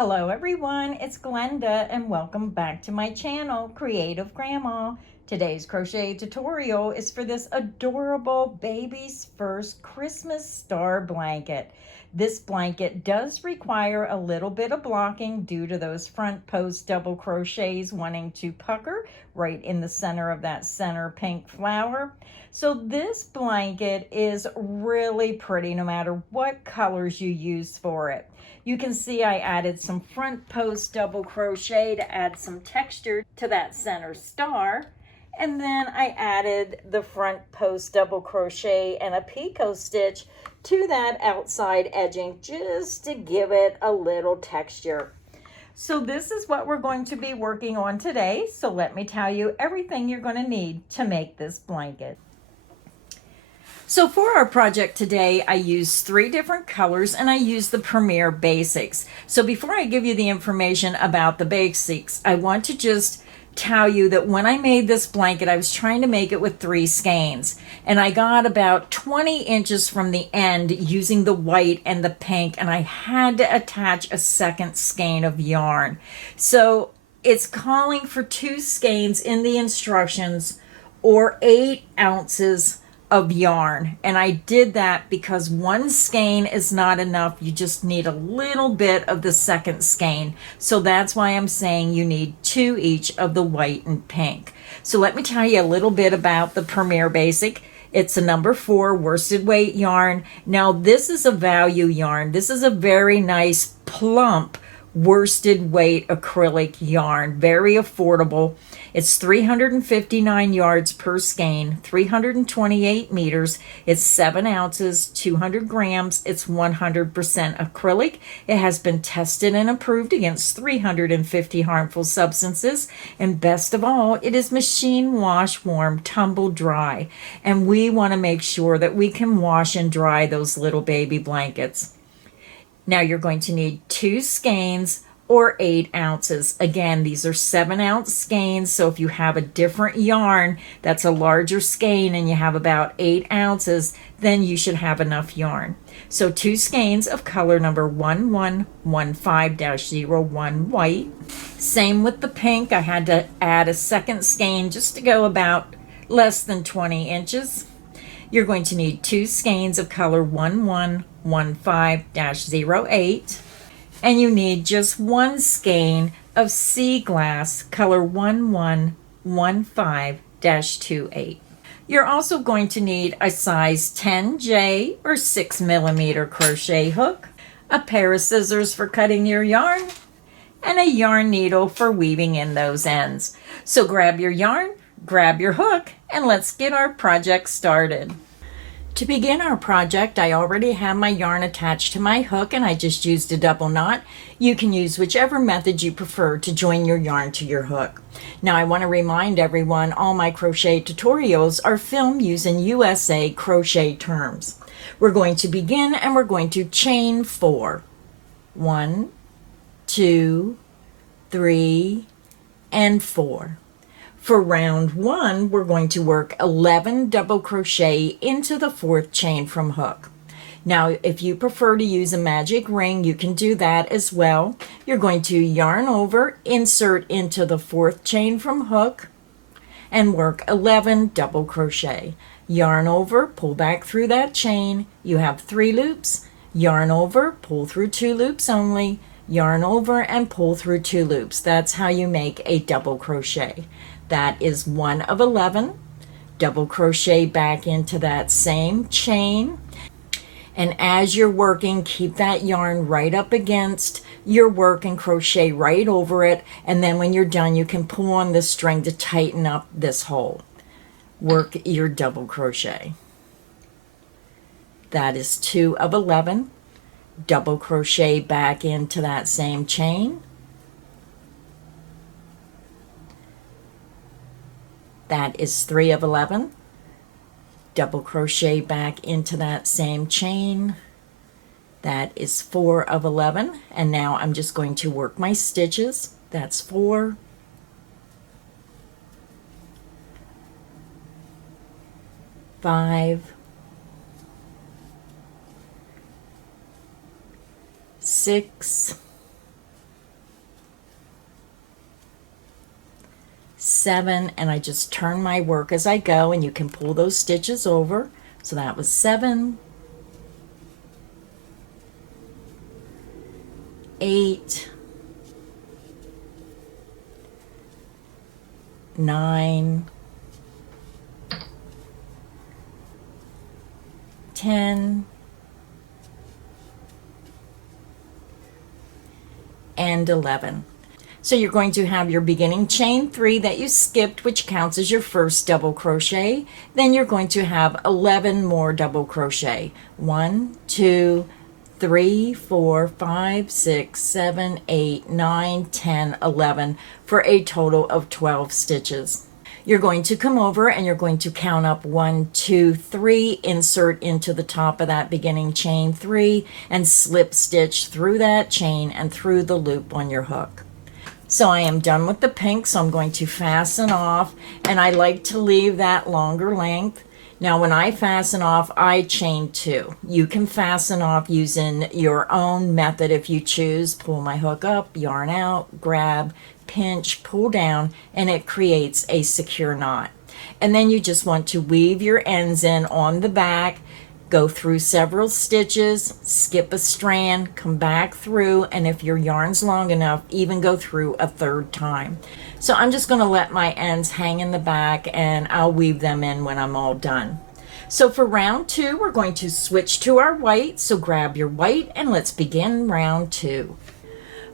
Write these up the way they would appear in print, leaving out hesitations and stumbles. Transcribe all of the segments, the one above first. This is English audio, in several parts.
Hello everyone, it's Glenda and welcome back to my channel, Creative Grandma. Today's crochet tutorial is for this adorable baby's first Christmas star blanket. This blanket does require a little bit of blocking due to those front post double crochets wanting to pucker right in the center of that center pink flower. So this blanket is really pretty no matter what colors you use for it. You can see I added some front post double crochet to add some texture to that center star. And then I added the front post double crochet and a picot stitch to that outside edging just to give it a little texture. So this is what we're going to be working on today. So let me tell you everything you're going to need to make this blanket. So for our project today, I used 3 different colors and I used the Premier Basix. So before I give you the information about the Basix, I want to just tell you that when I made this blanket, I was trying to make it with 3 skeins. And I got about 20 inches from the end using the white and the pink, and I had to attach a second skein of yarn. So it's calling for 2 skeins in the instructions or 8 ounces of yarn, and I did that because 1 skein is not enough. You just need a little bit of the second skein, so that's why I'm saying you need 2 each of the white and pink. So let me tell you a little bit about the Premier Basic. It's a number 4 worsted weight yarn. Now this is a value yarn. This is a very nice plump worsted weight acrylic yarn, very affordable. It's 359 yards per skein, 328 meters. It's 7 ounces, 200 grams. It's 100% acrylic. It has been tested and approved against 350 harmful substances. And best of all, it is machine wash, warm, tumble dry. And we want to make sure that we can wash and dry those little baby blankets. Now you're going to need 2 skeins or 8 ounces. Again, these are 7-ounce skeins, so if you have a different yarn that's a larger skein and you have about 8 ounces, then you should have enough yarn. So 2 skeins of color number 1115-01 white. Same with the pink. I had to add a second skein just to go about less than 20 inches. You're going to need 2 skeins of color 1115-08, and you need just 1 skein of Seaglass color 1115-28. You're also going to need a size 10J or 6mm crochet hook, a pair of scissors for cutting your yarn, and a yarn needle for weaving in those ends. So grab your yarn, grab your hook, and let's get our project started. To begin our project, I already have my yarn attached to my hook and I just used a double knot. You can use whichever method you prefer to join your yarn to your hook. Now I want to remind everyone all my crochet tutorials are filmed using USA crochet terms. We're going to begin and we're going to chain 4. 1, 2, 3, and 4. For round 1, we're going to work 11 double crochet into the 4th chain from hook. Now, if you prefer to use a magic ring, you can do that as well. You're going to yarn over, insert into the 4th chain from hook, and work 11 double crochet. Yarn over, pull back through that chain. You have 3 loops. Yarn over, pull through 2 loops only. Yarn over and pull through 2 loops. That's how you make a double crochet. That is 1 of 11. Double crochet back into that same chain. And as you're working, keep that yarn right up against your work and crochet right over it. And then when you're done, you can pull on the string to tighten up this hole. Work your double crochet. That is 2 of 11. Double crochet back into that same chain. That is 3 of 11. Double crochet back into that same chain. That is 4 of 11. And now I'm just going to work my stitches. That's 4. 5. 6. 7, and I just turn my work as I go, and you can pull those stitches over. So that was 7, 8, 9, 10, and 11. So you're going to have your beginning chain 3 that you skipped, which counts as your first double crochet. Then you're going to have 11 more double crochet. 1, 2, 3, 4, 5, 6, 7, 8, 9, 10, 11 for a total of 12 stitches. You're going to come over and you're going to count up 1, 2, 3, insert into the top of that beginning chain 3, and slip stitch through that chain and through the loop on your hook. So I am done with the pink, so I'm going to fasten off, and I like to leave that longer length. Now when I fasten off, I chain 2. You can fasten off using your own method if you choose. Pull my hook up, yarn out, grab, pinch, pull down, and it creates a secure knot. And then you just want to weave your ends in on the back, go through several stitches, skip a strand, come back through, and if your yarn's long enough, even go through a 3rd time. So I'm just going to let my ends hang in the back, and I'll weave them in when I'm all done. So for round 2, we're going to switch to our white, so grab your white and let's begin round 2.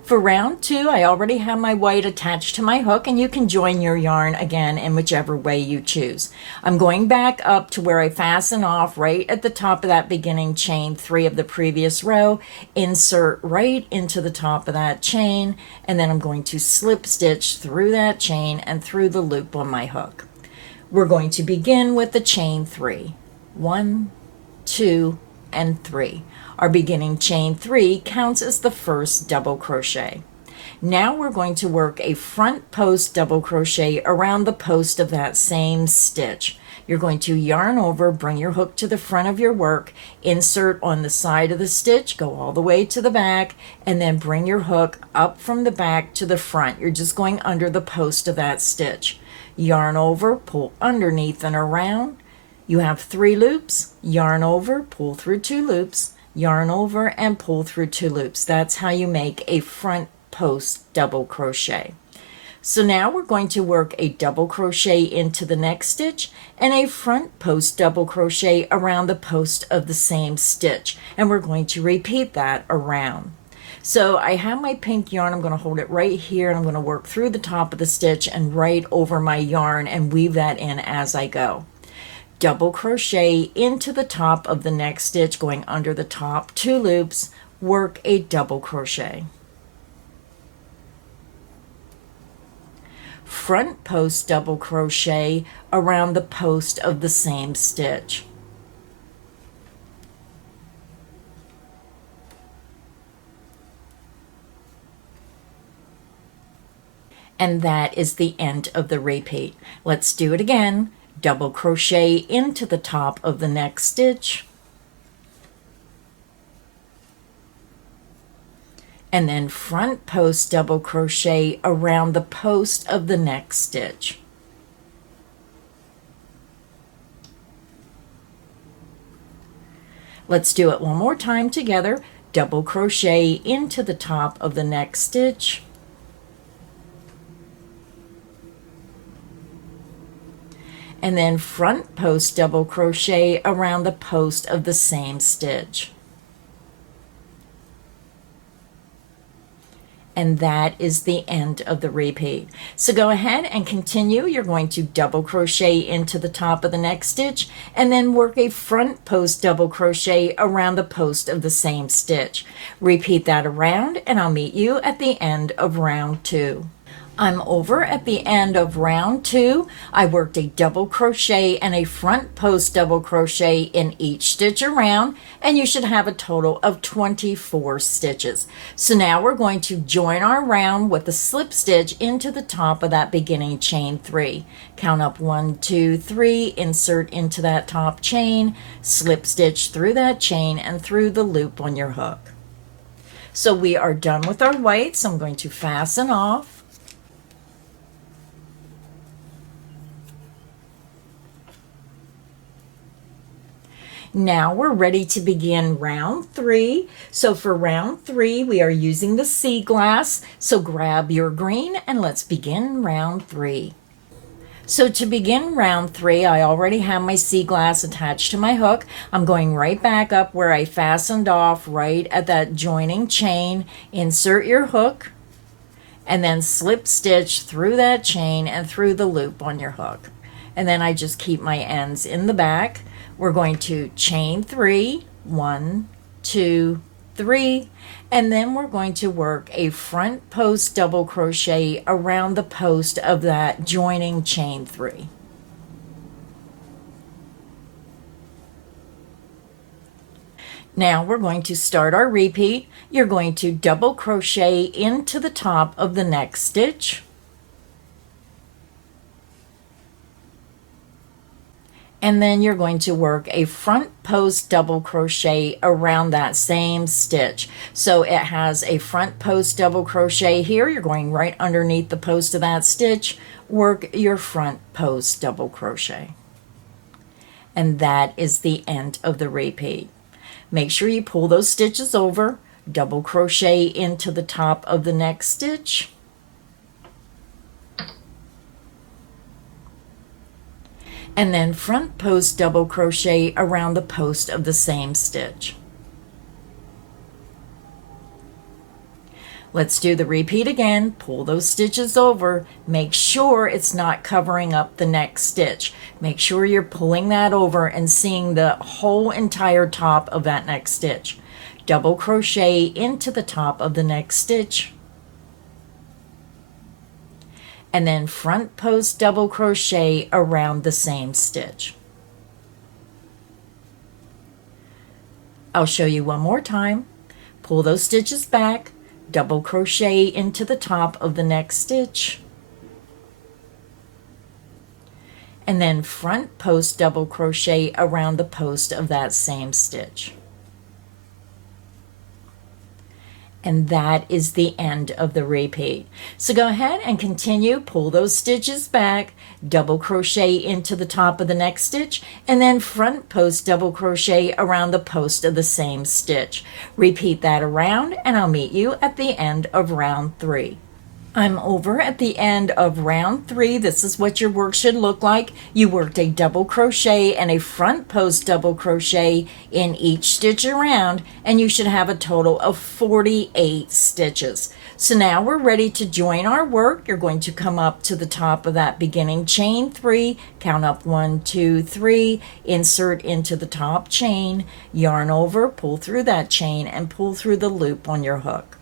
For round 2, I already have my white attached to my hook, and you can join your yarn again in whichever way you choose. I'm going back up to where I fasten off right at the top of that beginning chain 3 of the previous row, insert right into the top of that chain, and then I'm going to slip stitch through that chain and through the loop on my hook. We're going to begin with the chain 3. 1, 2, and 3. Our beginning chain 3 counts as the first double crochet. Now we're going to work a front post double crochet around the post of that same stitch. You're going to yarn over, bring your hook to the front of your work, insert on the side of the stitch, go all the way to the back, and then bring your hook up from the back to the front. You're just going under the post of that stitch. Yarn over, pull underneath and around. You have 3 loops, yarn over, pull through 2 loops, yarn over, and pull through 2 loops. That's how you make a front post double crochet. So now we're going to work a double crochet into the next stitch and a front post double crochet around the post of the same stitch, and we're going to repeat that around. So I have my pink yarn. I'm going to hold it right here, and I'm going to work through the top of the stitch and right over my yarn and weave that in as I go. Double crochet into the top of the next stitch, going under the top 2 loops, work a double crochet. Front post double crochet around the post of the same stitch. And that is the end of the repeat. Let's do it again. Double crochet into the top of the next stitch, and then front post double crochet around the post of the next stitch. Let's do it one more time together. Double crochet into the top of the next stitch, and then front post double crochet around the post of the same stitch. And that is the end of the repeat. So go ahead and continue. You're going to double crochet into the top of the next stitch and then work a front post double crochet around the post of the same stitch. Repeat that around, and I'll meet you at the end of round 2. I'm over at the end of round 2. I worked a double crochet and a front post double crochet in each stitch around, and you should have a total of 24 stitches. So now we're going to join our round with a slip stitch into the top of that beginning chain 3. Count up 1, 2, 3, insert into that top chain, slip stitch through that chain and through the loop on your hook. So we are done with our white, so I'm going to fasten off. Now we're ready to begin round 3. So for round 3, we are using the Seaglass. So grab your green and let's begin round 3. So to begin round 3, I already have my Seaglass attached to my hook. I'm going right back up where I fastened off right at that joining chain. Insert your hook and then slip stitch through that chain and through the loop on your hook. And then I just keep my ends in the back. We're going to chain 3, 1, 2, 3, and then we're going to work a front post double crochet around the post of that joining chain 3. Now we're going to start our repeat. You're going to double crochet into the top of the next stitch. And then you're going to work a front post double crochet around that same stitch. So it has a front post double crochet here. You're going right underneath the post of that stitch. Work your front post double crochet. And that is the end of the repeat. Make sure you pull those stitches over, double crochet into the top of the next stitch. And then front post double crochet around the post of the same stitch. Let's do the repeat again. Pull those stitches over. Make sure it's not covering up the next stitch. Make sure you're pulling that over and seeing the whole entire top of that next stitch. Double crochet into the top of the next stitch. And then front post double crochet around the same stitch. I'll show you one more time. Pull those stitches back, double crochet into the top of the next stitch, and then front post double crochet around the post of that same stitch. And that is the end of the repeat. So go ahead and continue, pull those stitches back, double crochet into the top of the next stitch, and then front post double crochet around the post of the same stitch. Repeat that around, and I'll meet you at the end of round 3. I'm over at the end of round 3. This is what your work should look like. You worked a double crochet and a front post double crochet in each stitch around, and you should have a total of 48 stitches. So now we're ready to join our work. You're going to come up to the top of that beginning chain 3, count up 1, 2, 3, insert into the top chain, yarn over, pull through that chain, and pull through the loop on your hook.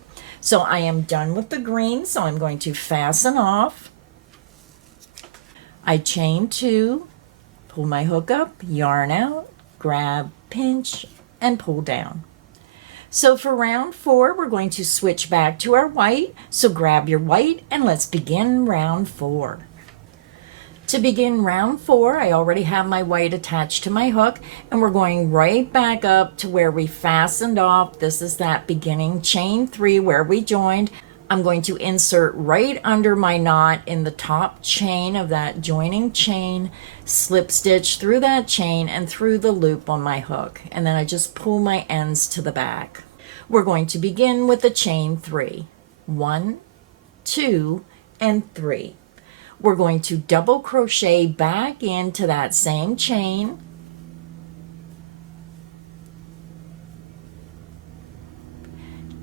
So I am done with the green, so I'm going to fasten off. I chain 2, pull my hook up, yarn out, grab, pinch, and pull down. So for round 4, we're going to switch back to our white. So grab your white and let's begin round 4. To begin round 4, I already have my white attached to my hook, and we're going right back up to where we fastened off. This is that beginning chain 3 where we joined. I'm going to insert right under my knot in the top chain of that joining chain, slip stitch through that chain and through the loop on my hook, and then I just pull my ends to the back. We're going to begin with the chain 3. 1, 2, and 3. We're going to double crochet back into that same chain,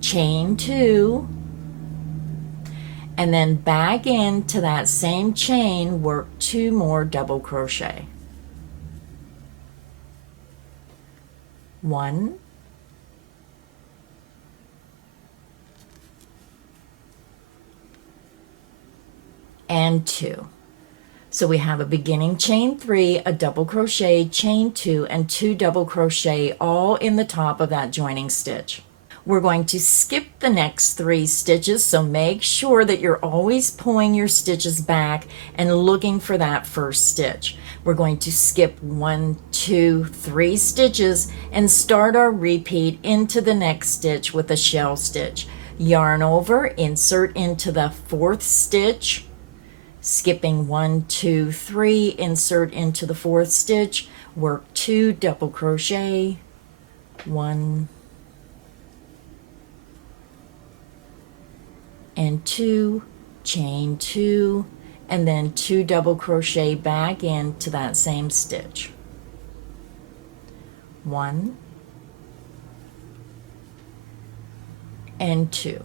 chain 2, and then back into that same chain, work 2 more double crochet. 1, and 2. So we have a beginning chain 3, a double crochet, chain 2, and 2 double crochet all in the top of that joining stitch. We're going to skip the next 3 stitches, so make sure that you're always pulling your stitches back and looking for that first stitch. We're going to skip 1, 2, 3 stitches and start our repeat into the next stitch with a shell stitch. Yarn over, insert into the 4th stitch, skipping 1, 2, 3, insert into the 4th stitch, work 2 double crochet, 1 and 2, chain 2, and then 2 double crochet back into that same stitch. 1 and 2,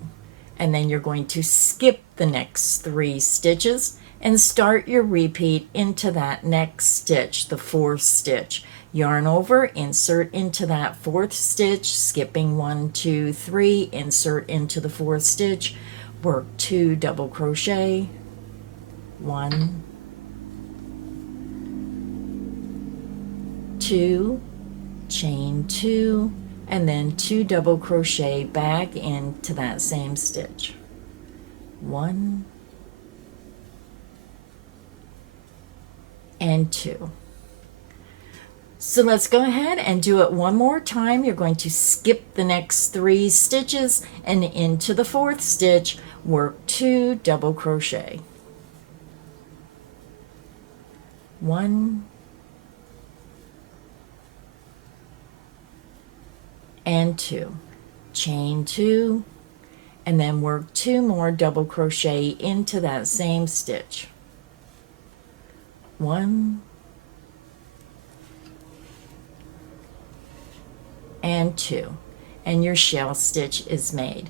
and then you're going to skip the next 3 stitches and start your repeat into that next stitch, the 4th stitch. Yarn over, insert into that 4th stitch, skipping 1, 2, 3, insert into the 4th stitch, work 2 double crochet, 1, 2, chain 2, and then 2 double crochet back into that same stitch. 1 and 2. So let's go ahead and do it one more time. You're going to skip the next 3 stitches and into the 4th stitch, work 2 double crochet. 1 and 2, chain 2, and then work 2 more double crochet into that same stitch. 1 and 2, and your shell stitch is made.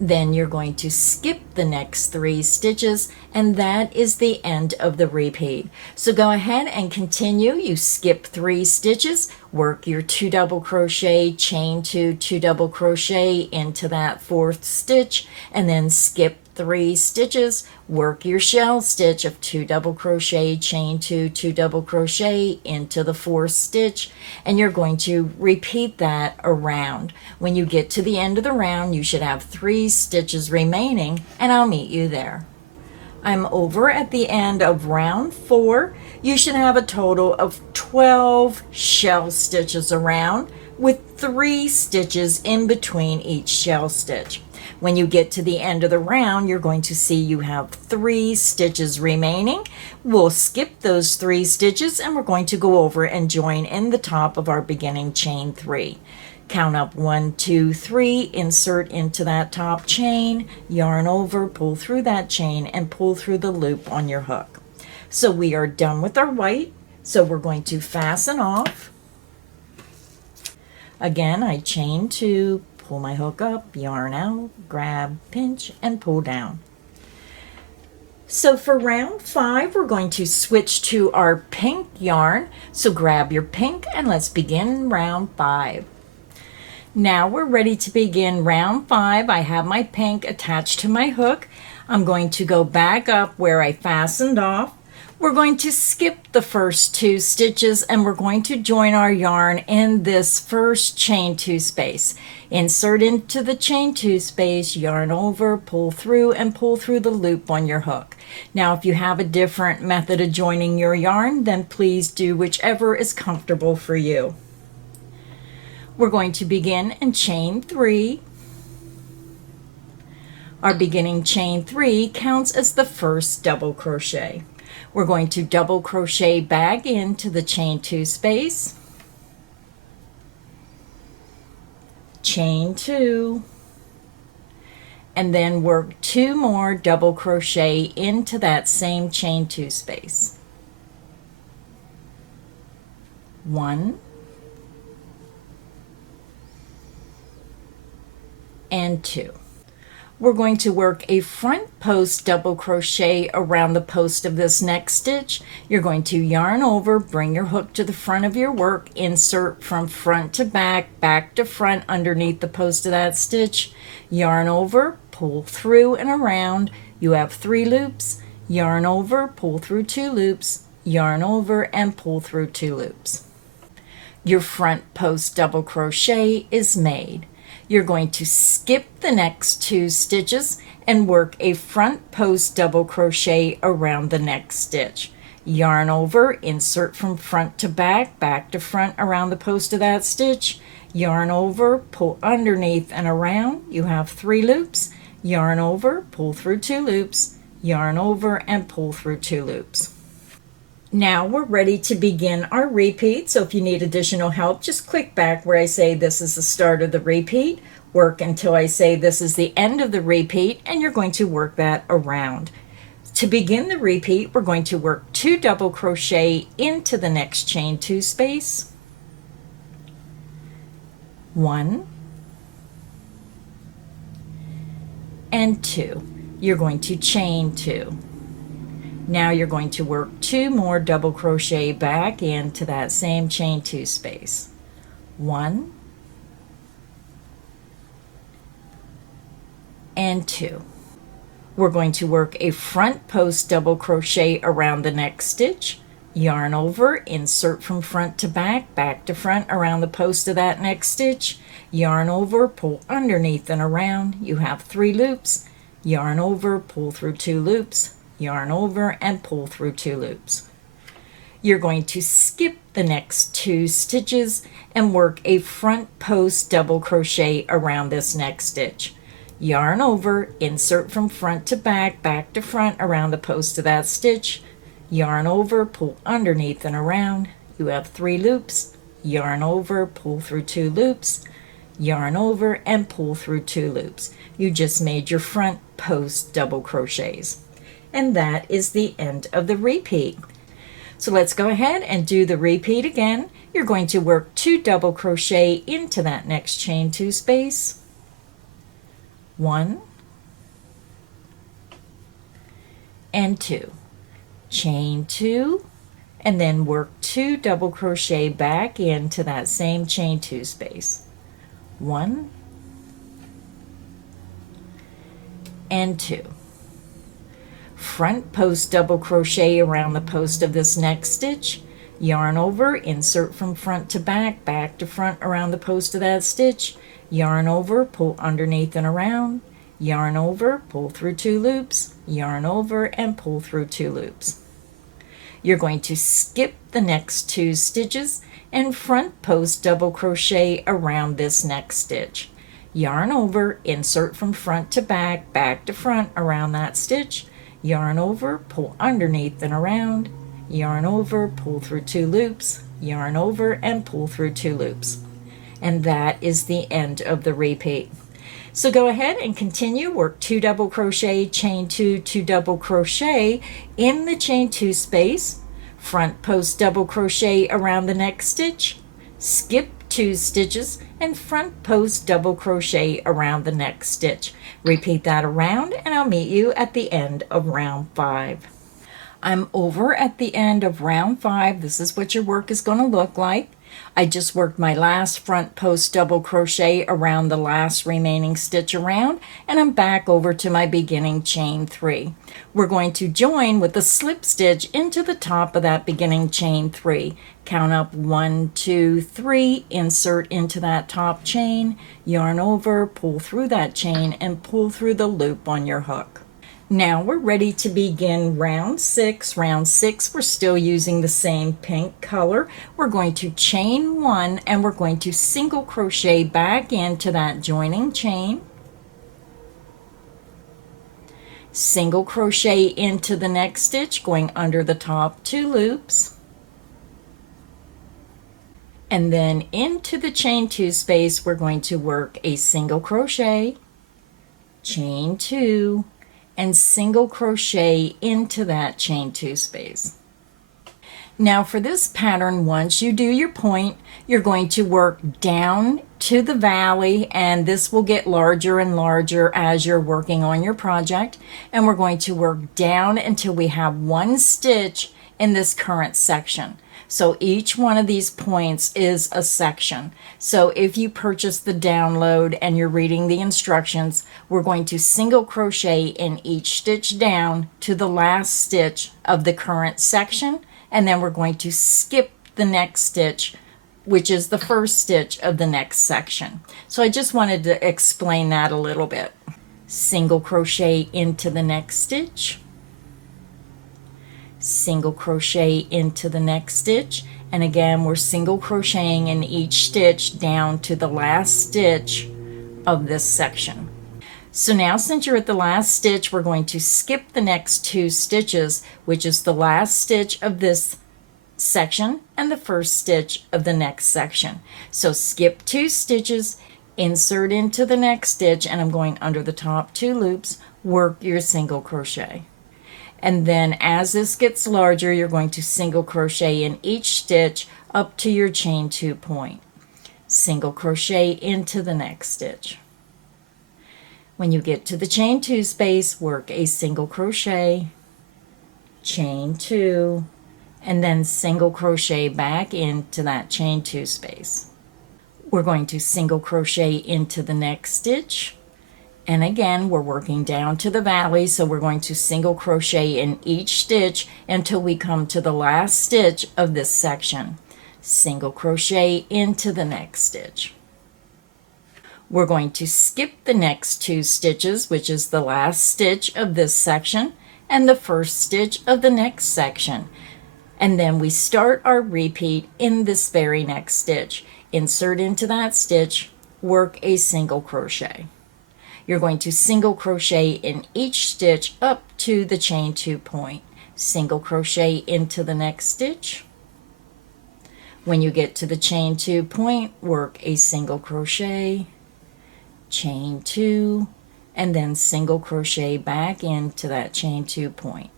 Then you're going to skip the next 3 stitches, and that is the end of the repeat. So go ahead and continue. You skip 3 stitches, work your 2 double crochet, chain 2, 2 double crochet into that 4th stitch, and then skip 3 stitches, work your shell stitch of 2 double crochet, chain 2, 2 double crochet into the 4th stitch, and you're going to repeat that around. When you get to the end of the round, you should have 3 stitches remaining, and I'll meet you there. I'm over at the end of round 4. You should have a total of 12 shell stitches around, with 3 stitches in between each shell stitch. When you get to the end of the round, you're going to see you have 3 stitches remaining. We'll skip those 3 stitches, and we're going to go over and join in the top of our beginning chain 3. Count up 1, 2, 3, insert into that top chain, yarn over, pull through that chain, and pull through the loop on your hook. So we are done with our white, so we're going to fasten off. Again, I chain 2, pull my hook up, yarn out, grab, pinch, and pull down. So for round 5, we're going to switch to our pink yarn. So grab your pink and let's begin round 5. Now we're ready to begin round 5. I have my pink attached to my hook. I'm going to go back up where I fastened off. We're going to skip the first 2 stitches, and we're going to join our yarn in this first chain 2 space. Insert into the chain 2 space, yarn over, pull through, and pull through the loop on your hook. Now if you have a different method of joining your yarn, then please do whichever is comfortable for you. We're going to begin in chain 3. Our beginning chain 3 counts as the first double crochet. We're going to double crochet back into the chain 2 space, chain 2, and then work 2 more double crochet into that same chain 2 space. 1 and 2. We're going to work a front post double crochet around the post of this next stitch. You're going to yarn over, bring your hook to the front of your work, insert from front to back, back to front underneath the post of that stitch, yarn over, pull through and around. You have 3 loops, yarn over, pull through 2 loops, yarn over, and pull through 2 loops. Your front post double crochet is made. You're going to skip the next 2 stitches and work a front post double crochet around the next stitch. Yarn over, insert from front to back, back to front around the post of that stitch, yarn over, pull underneath and around. You have 3 loops, yarn over, pull through 2 loops, yarn over, and pull through 2 loops. Now we're ready to begin our repeat. So if you need additional help, just click back where I say this is the start of the repeat. Work until I say this is the end of the repeat, and you're going to work that around. To begin the repeat, we're going to work 2 double crochet into the next chain 2 space. 1 and 2. You're going to chain 2. Now you're going to work 2 more double crochet back into that same chain 2 space. 1 and 2. We're going to work a front post double crochet around the next stitch, yarn over, insert from front to back, back to front around the post of that next stitch, yarn over, pull underneath and around. You have 3 loops, yarn over, pull through 2 loops, yarn over, and pull through 2 loops. You're going to skip the next 2 stitches and work a front post double crochet around this next stitch. Yarn over, insert from front to back, back to front around the post of that stitch, yarn over, pull underneath and around. You have 3 loops, yarn over, pull through 2 loops, yarn over, and pull through 2 loops. You just made your front post double crochets. And that is the end of the repeat. So let's go ahead and do the repeat again. You're going to work 2 double crochet into that next chain 2 space. 1 and 2. Chain 2 and then work 2 double crochet back into that same chain 2 space. 1 and 2. Front post double crochet around the post of this next stitch, yarn over, insert from front to back, back to front around the post of that stitch, yarn over, pull underneath and around, yarn over, pull through 2 loops, yarn over, and pull through 2 loops. You're going to skip the next 2 stitches and front post double crochet around this next stitch. Yarn over, insert from front to back, back to front around that stitch, yarn over, pull underneath and around, yarn over, pull through 2 loops, yarn over, and pull through 2 loops. And that is the end of the repeat. So go ahead and continue, work 2 double crochet, chain 2, 2 double crochet in the chain 2 space, front post double crochet around the next stitch, skip 2 stitches, and front post double crochet around the next stitch. Repeat that around, and I'll meet you at the end of round 5. I'm over at the end of round 5. This is what your work is going to look like. I just worked my last front post double crochet around the last remaining stitch around, and I'm back over to my beginning chain 3. We're going to join with a slip stitch into the top of that beginning chain 3. Count up 1, 2, 3, insert into that top chain, yarn over, pull through that chain, and pull through the loop on your hook. Now we're ready to begin round 6. Round 6, we're still using the same pink color. We're going to chain 1 and we're going to single crochet back into that joining chain. Single crochet into the next stitch, going under the top 2 loops. And then into the chain 2 space, we're going to work a single crochet, chain 2, and single crochet into that chain 2 space. Now for this pattern, once you do your point, you're going to work down to the valley, and this will get larger and larger as you're working on your project. And we're going to work down until we have 1 stitch in this current section. So each one of these points is a section. So if you purchase the download and you're reading the instructions, we're going to single crochet in each stitch down to the last stitch of the current section, and then we're going to skip the next stitch, which is the first stitch of the next section. So I just wanted to explain that a little bit. Single crochet into the next stitch, single crochet into the next stitch, and again we're single crocheting in each stitch down to the last stitch of this section. So now since you're at the last stitch, we're going to skip the next 2 stitches, which is the last stitch of this section and the first stitch of the next section. So skip 2 stitches, insert into the next stitch, and I'm going under the top 2 loops, work your single crochet. And then as this gets larger, you're going to single crochet in each stitch up to your chain 2 point. Single crochet into the next stitch. When you get to the chain 2 space, work a single crochet, chain 2, and then single crochet back into that chain 2 space. We're going to single crochet into the next stitch, and again we're working down to the valley, so we're going to single crochet in each stitch until we come to the last stitch of this section. Single crochet into the next stitch. We're going to skip the next 2 stitches, which is the last stitch of this section and the first stitch of the next section. And then we start our repeat in this very next stitch. Insert into that stitch, work a single crochet. You're going to single crochet in each stitch up to the chain 2 point. Single crochet into the next stitch. When you get to the chain 2 point, work a single crochet, chain 2, and then single crochet back into that chain 2 point.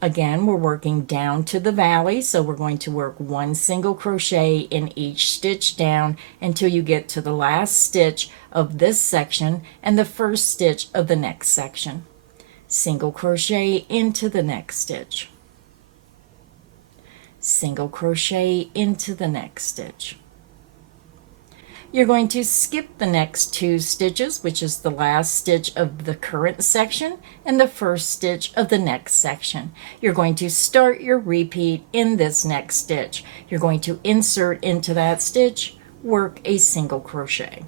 Again, we're working down to the valley, so we're going to work 1 single crochet in each stitch down until you get to the last stitch of this section and the first stitch of the next section. Single crochet into the next stitch. Single crochet into the next stitch. You're going to skip the next 2 stitches, which is the last stitch of the current section and the first stitch of the next section. You're going to start your repeat in this next stitch. You're going to insert into that stitch, work a single crochet.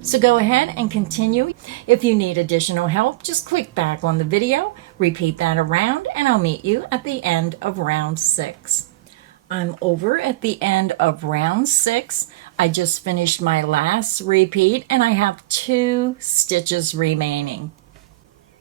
So go ahead and continue. If you need additional help, just click back on the video, repeat that around, and I'll meet you at the end of round 6. I'm over at the end of round 6. I just finished my last repeat and I have 2 stitches remaining.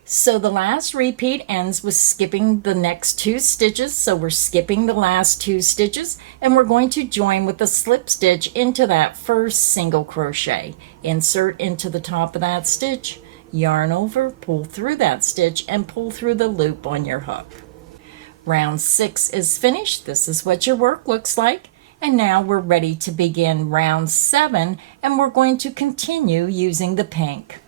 So the last repeat ends with skipping the next 2 stitches. So we're skipping the last 2 stitches and we're going to join with a slip stitch into that first single crochet. Insert into the top of that stitch, yarn over, pull through that stitch, and pull through the loop on your hook. Round 6 is finished. This is what your work looks like. And now we're ready to begin round 7, and we're going to continue using the pink.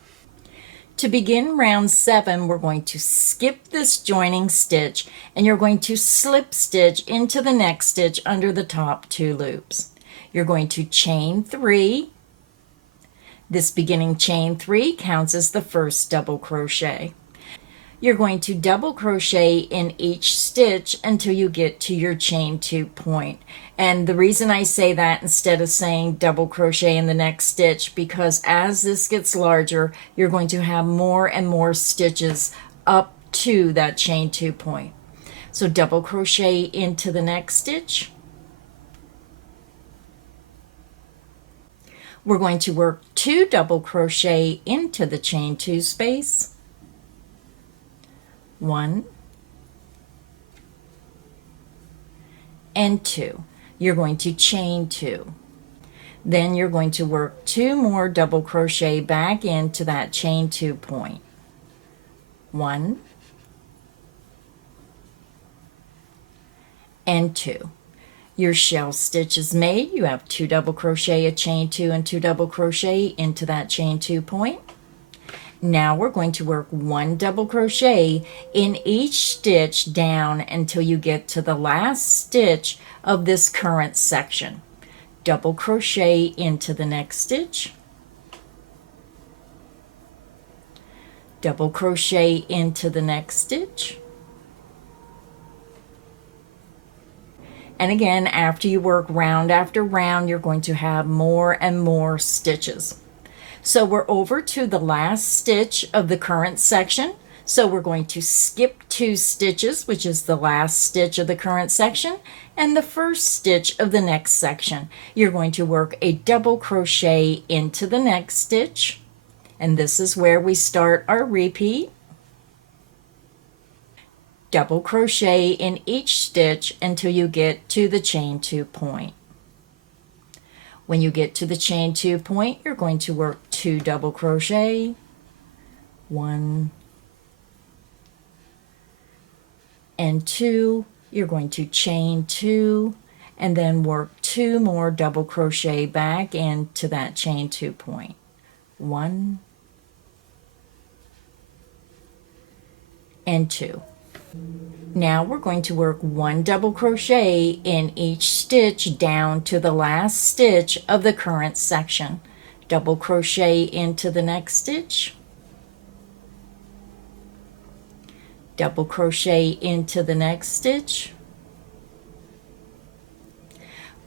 To begin round 7, we're going to skip this joining stitch, and you're going to slip stitch into the next stitch under the top 2 loops. You're going to chain 3. This beginning chain 3 counts as the first double crochet. You're going to double crochet in each stitch until you get to your chain 2 point. And the reason I say that instead of saying double crochet in the next stitch, because as this gets larger, you're going to have more and more stitches up to that chain 2 point. So double crochet into the next stitch. We're going to work 2 double crochet into the chain 2 space. 1 and 2. You're going to chain 2. Then you're going to work 2 more double crochet back into that chain 2 point. 1 and 2. Your shell stitch is made. You have 2 double crochet, a chain 2, and 2 double crochet into that chain 2 point. Now we're going to work 1 double crochet in each stitch down until you get to the last stitch of this current section. Double crochet into the next stitch. Double crochet into the next stitch. And again, after you work round after round, you're going to have more and more stitches. So we're over to the last stitch of the current section. So we're going to skip 2 stitches, which is the last stitch of the current section, and the first stitch of the next section. You're going to work a double crochet into the next stitch, And this is where we start our repeat. Double crochet in each stitch until you get to the chain 2 point. When you get to the chain 2 point, you're going to work 2 double crochet, 1 and 2. You're going to chain 2 and then work 2 more double crochet back into that chain 2 point. 1 and 2. Now we're going to work 1 double crochet in each stitch down to the last stitch of the current section. Double crochet into the next stitch, double crochet into the next stitch.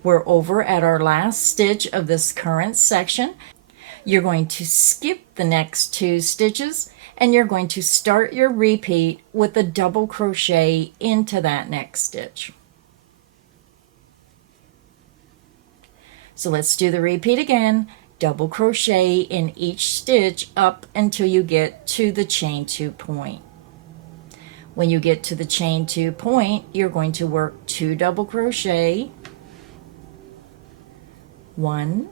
We're over at our last stitch of this current section. You're going to skip the next 2 stitches and you're going to start your repeat with a double crochet into that next stitch. So let's do the repeat again. Double crochet in each stitch up until you get to the chain 2 point. When you get to the chain 2 point, you're going to work 2 double crochet, 1,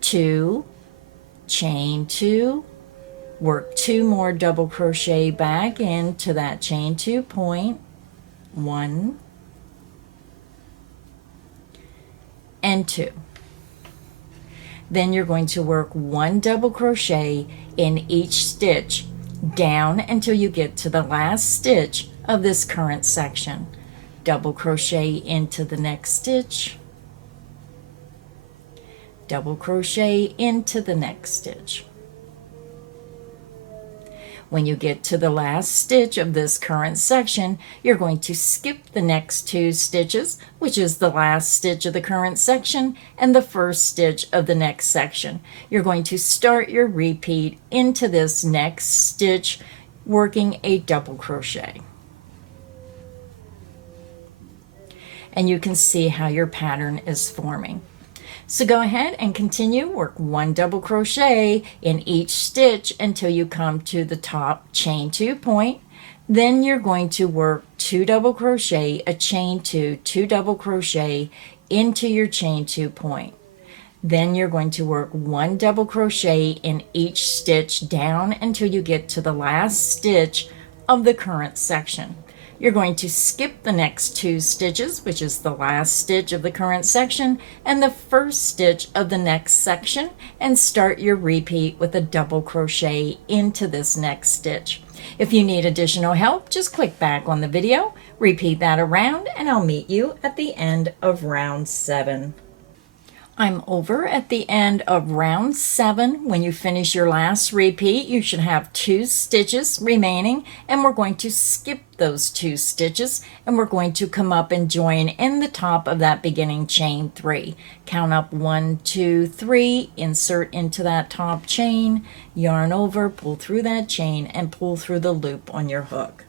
2, chain 2, work 2 more double crochet back into that chain 2 point, 1 and 2. Then you're going to work 1 double crochet in each stitch down until you get to the last stitch of this current section. Double crochet into the next stitch, double crochet into the next stitch. When you get to the last stitch of this current section, you're going to skip the next 2 stitches, which is the last stitch of the current section and the first stitch of the next section. You're going to start your repeat into this next stitch, working a double crochet. And you can see how your pattern is forming. So go ahead and continue, work 1 double crochet in each stitch until you come to the top chain 2 point. Then you're going to work 2 double crochet, a chain 2, 2 double crochet into your chain 2 point. Then you're going to work 1 double crochet in each stitch down until you get to the last stitch of the current section. You're going to skip the next 2 stitches, which is the last stitch of the current section and the first stitch of the next section, and start your repeat with a double crochet into this next stitch. If you need additional help, just click back on the video, repeat that around, and I'll meet you at the end of round 7. I'm over at the end of round 7. When you finish your last repeat, you should have 2 stitches remaining, and we're going to skip those 2 stitches, and we're going to come up and join in the top of that beginning chain 3. Count up 1, 2, 3, insert into that top chain, yarn over, pull through that chain, and pull through the loop on your hook.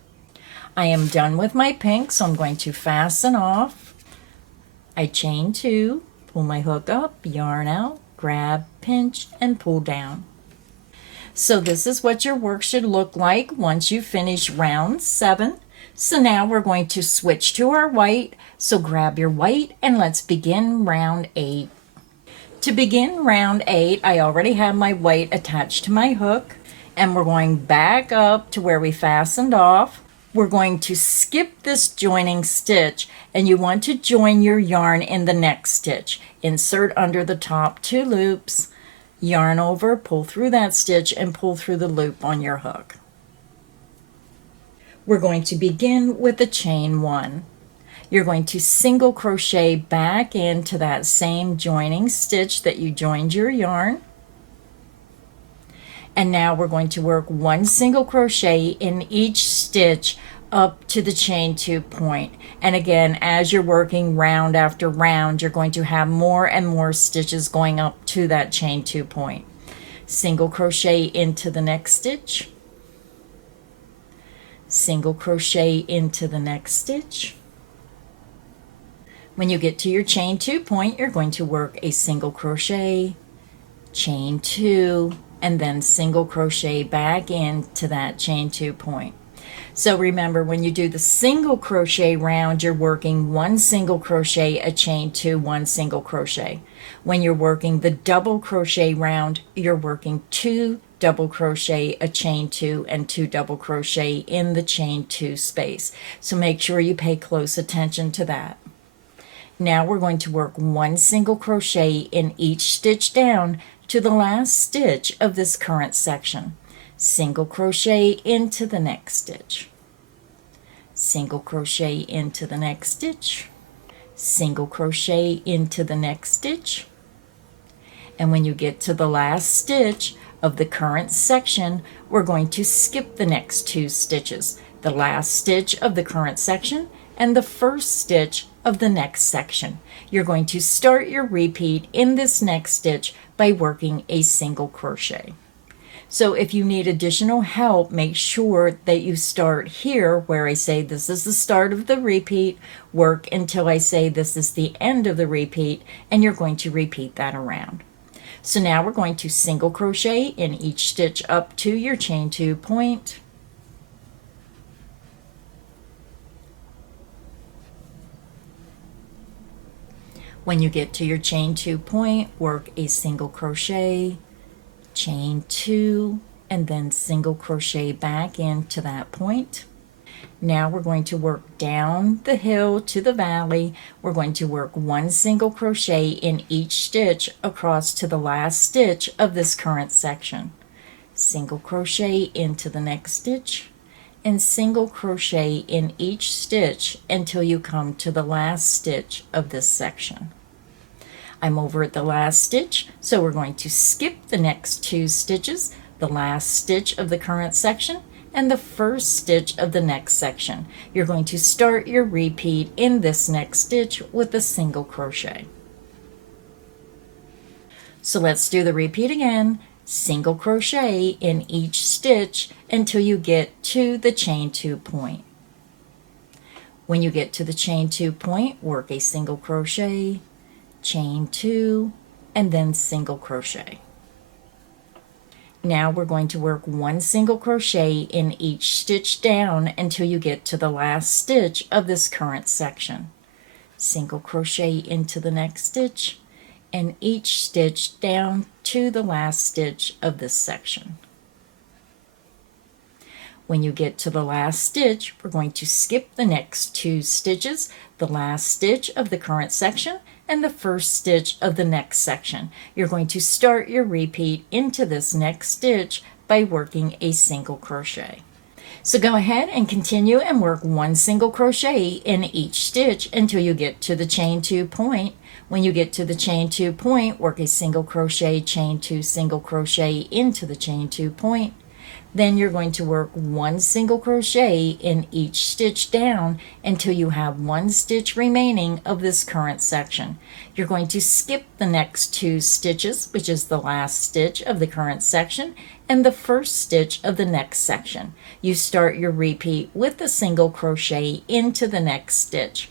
I am done with my pink, so I'm going to fasten off. I chain 2, pull my hook up, yarn out, grab, pinch, and pull down. So this is what your work should look like once you finish round 7. So now we're going to switch to our white. So grab your white and let's begin round 8. To begin round 8, I already have my white attached to my hook, and we're going back up to where we fastened off. We're going to skip this joining stitch, and you want to join your yarn in the next stitch. Insert under the top 2 loops, yarn over, pull through that stitch, and pull through the loop on your hook. We're going to begin with the chain 1. You're going to single crochet back into that same joining stitch that you joined your yarn. And now we're going to work 1 single crochet in each stitch up to the chain 2 point. And again, as you're working round after round, you're going to have more and more stitches going up to that chain 2 point. Single crochet into the next stitch, single crochet into the next stitch. When you get to your chain 2 point, you're going to work a single crochet, chain 2, and then single crochet back into that chain 2 point. So remember, when you do the single crochet round, you're working 1 single crochet, a chain 2, 1 single crochet. When you're working the double crochet round, you're working 2 double crochet, a chain 2, and 2 double crochet in the chain 2 space. So make sure you pay close attention to that. Now we're going to work 1 single crochet in each stitch down to the last stitch of this current section. Single crochet into the next stitch, single crochet into the next stitch, single crochet into the next stitch, and when you get to the last stitch of the current section, we're going to skip the next 2 stitches, the last stitch of the current section and the first stitch of the next section. You're going to start your repeat in this next stitch by working a single crochet. So if you need additional help, make sure that you start here where I say this is the start of the repeat, work until I say this is the end of the repeat, and you're going to repeat that around. So now we're going to single crochet in each stitch up to your chain 2 point. When you get to your chain 2 point, work a single crochet, chain 2, and then single crochet back into that point. Now we're going to work down the hill to the valley. We're going to work 1 single crochet in each stitch across to the last stitch of this current section. Single crochet into the next stitch, and single crochet in each stitch until you come to the last stitch of this section. I'm over at the last stitch, so we're going to skip the next 2 stitches, the last stitch of the current section and the first stitch of the next section. You're going to start your repeat in this next stitch with a single crochet. So let's do the repeat again. Single crochet in each stitch until you get to the chain 2 point. When you get to the chain 2 point, work a single crochet, chain 2, and then single crochet. Now we're going to work 1 single crochet in each stitch down until you get to the last stitch of this current section. Single crochet into the next stitch, and each stitch down to the last stitch of this section. When you get to the last stitch, we're going to skip the next 2 stitches, the last stitch of the current section and the first stitch of the next section. You're going to start your repeat into this next stitch by working a single crochet. So go ahead and continue and work 1 single crochet in each stitch until you get to the chain 2 point. When you get to the chain 2 point, work a single crochet, chain 2, single crochet into the chain 2 point. Then you're going to work 1 single crochet in each stitch down until you have 1 stitch remaining of this current section. You're going to skip the next 2 stitches, which is the last stitch of the current section and the first stitch of the next section. You start your repeat with a single crochet into the next stitch.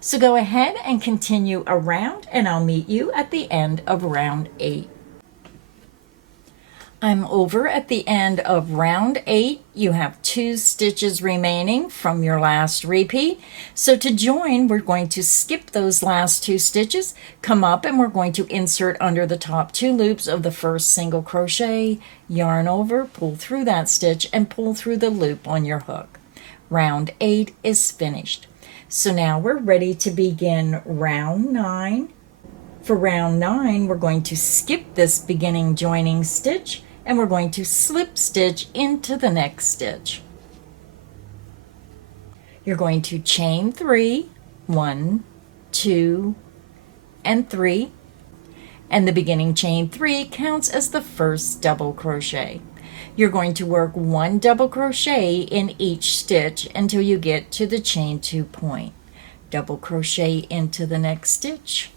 So go ahead and continue around, and I'll meet you at the end of round 8. I'm over at the end of round 8. You have 2 stitches remaining from your last repeat. So to join, we're going to skip those last 2 stitches, come up, and we're going to insert under the top 2 loops of the first single crochet, yarn over, pull through that stitch, and pull through the loop on your hook. Round 8 is finished. So now we're ready to begin round 9. For round 9, we're going to skip this beginning joining stitch, and we're going to slip stitch into the next stitch. You're going to chain 3, 1, 2, and 3, and the beginning chain 3 counts as the first double crochet. You're going to work 1 double crochet in each stitch until you get to the chain 2 point. Double crochet into the next stitch.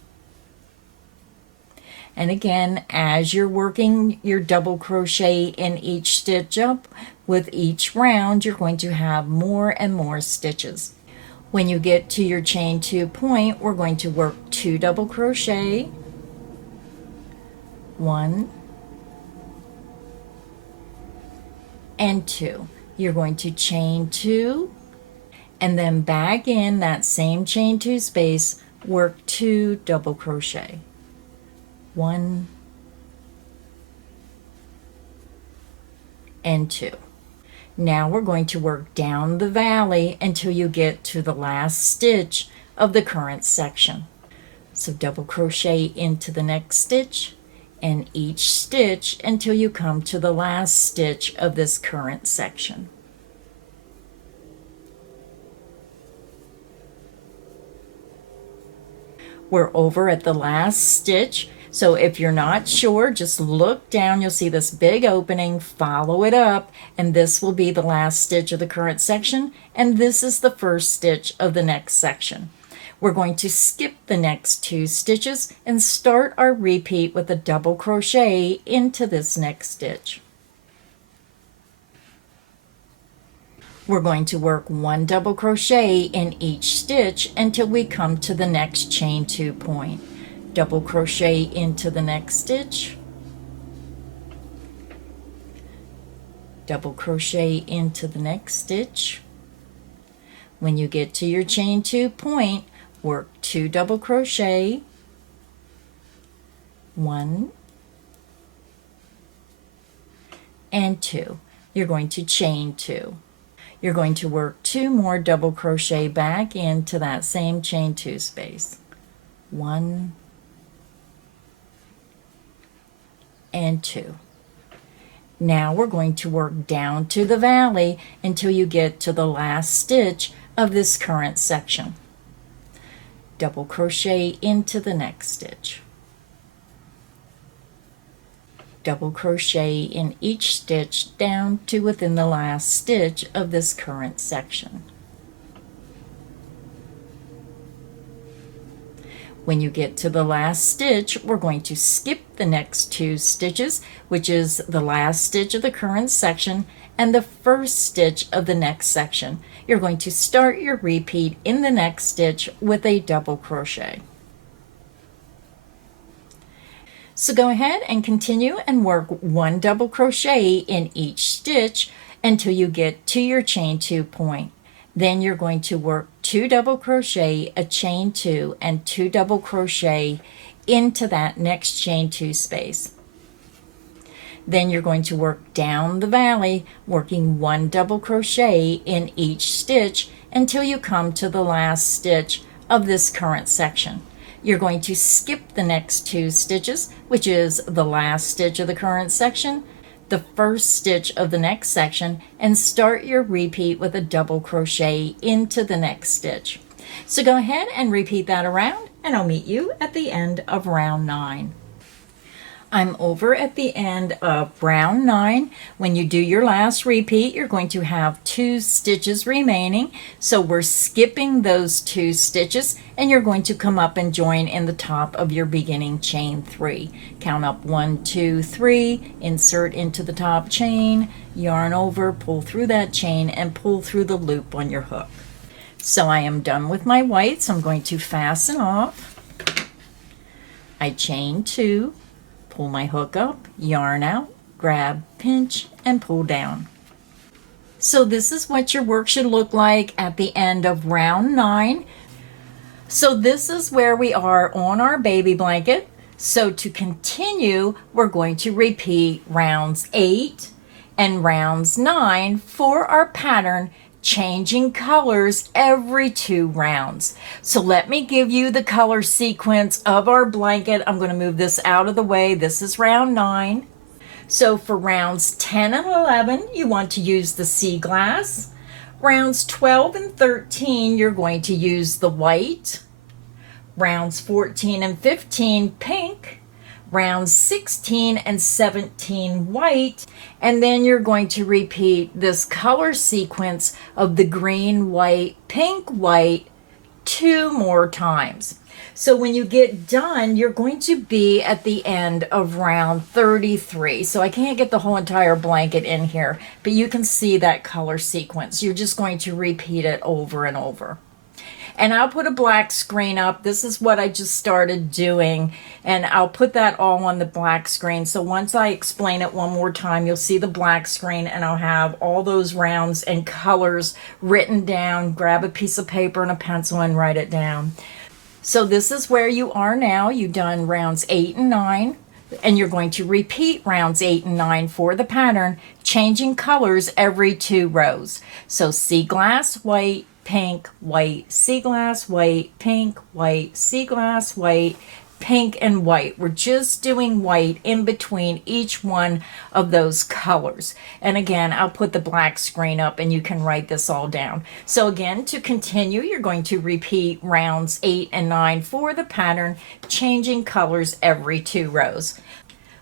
And again, as you're working your double crochet in each stitch up, with each round, you're going to have more and more stitches. When you get to your chain 2 point, we're going to work 2 double crochet, 1, and 2. You're going to chain 2 and then back in that same chain 2 space, work 2 double crochet. 1 and 2. Now we're going to work down the valley until you get to the last stitch of the current section. So double crochet into the next stitch and each stitch until you come to the last stitch of this current section. We're over at the last stitch. So if you're not sure, just look down. You'll see this big opening, follow it up, and this will be the last stitch of the current section, and this is the first stitch of the next section. We're going to skip the next 2 stitches and start our repeat with a double crochet into this next stitch. We're going to work 1 double crochet in each stitch until we come to the next chain 2 point. Double crochet into the next stitch, double crochet into the next stitch. When you get to your chain 2 point, work 2 double crochet, 1 and 2. You're going to chain 2. You're going to work 2 more double crochet back into that same chain 2 space. 1 and 2. Now we're going to work down to the valley until you get to the last stitch of this current section. Double crochet into the next stitch. Double crochet in each stitch down to within the last stitch of this current section. When you get to the last stitch, we're going to skip the next 2 stitches, which is the last stitch of the current section and the first stitch of the next section. You're going to start your repeat in the next stitch with a double crochet. So go ahead and continue and work 1 double crochet in each stitch until you get to your chain 2 point. Then you're going to work 2 double crochet, a chain 2, and 2 double crochet into that next chain 2 space. Then you're going to work down the valley, working 1 double crochet in each stitch until you come to the last stitch of this current section. You're going to skip the next 2 stitches, which is the last stitch of the current section, the first stitch of the next section, and start your repeat with a double crochet into the next stitch. So go ahead and repeat that around, and I'll meet you at the end of round 9. I'm over at the end of round 9. When you do your last repeat, you're going to have 2 stitches remaining. So we're skipping those 2 stitches, and you're going to come up and join in the top of your beginning chain 3. Count up 1, 2, 3, insert into the top chain, yarn over, pull through that chain, and pull through the loop on your hook. So I am done with my whites. I'm going to fasten off. I chain 2. Pull my hook up, yarn out, grab, pinch, and pull down. So this is what your work should look like at the end of round 9. So this is where we are on our baby blanket. So to continue, we're going to repeat rounds 8 and rounds 9 for our pattern, changing colors every 2 rounds. So let me give you the color sequence of our blanket. I'm going to move this out of the way. This is round 9. So for rounds 10 and 11, you want to use the Seaglass. Rounds 12 and 13, you're going to use the white. Rounds 14 and 15, pink. Rounds 16 and 17, white, and then you're going to repeat this color sequence of the green, white, pink, white 2 more times. So when you get done, you're going to be at the end of round 33. So I can't get the whole entire blanket in here, but you can see that color sequence. You're just going to repeat it over and over. And I'll put a black screen up. This is what I just started doing, and I'll put that all on the black screen. So once I explain it one more time, you'll see the black screen, and I'll have all those rounds and colors written down. Grab a piece of paper and a pencil and write it down. So this is where you are now. You've done rounds 8 and 9. And you're going to repeat rounds 8 and 9 for the pattern, changing colors every 2 rows. So Seaglass, white, pink, white, Seaglass, white, pink, white, Seaglass, white, pink, and white. We're just doing white in between each one of those colors. And again, I'll put the black screen up and you can write this all down. So again, to continue, you're going to repeat rounds 8 and 9 for the pattern, changing colors every 2 rows.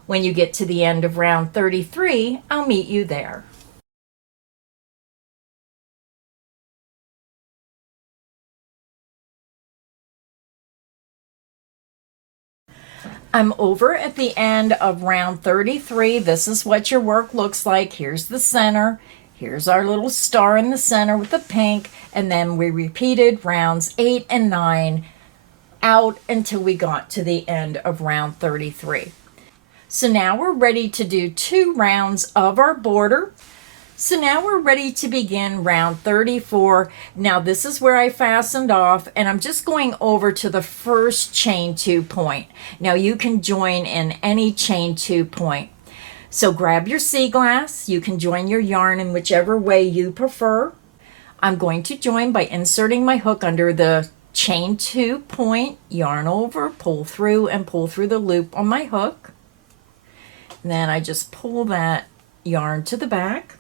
When you get to the end of round 33, I'll meet you there. I'm over at the end of round 33. This is what your work looks like. Here's the center. Here's our little star in the center with the pink. And then we repeated rounds 8 and 9 out until we got to the end of round 33. So now we're ready to do 2 rounds of our border. So now we're ready to begin round 34. Now this is where I fastened off, and I'm just going over to the first chain 2 point. Now you can join in any chain 2 point. So grab your Seaglass. You can join your yarn in whichever way you prefer. I'm going to join by inserting my hook under the chain 2 point, yarn over, pull through, and pull through the loop on my hook. And then I just pull that yarn to the back.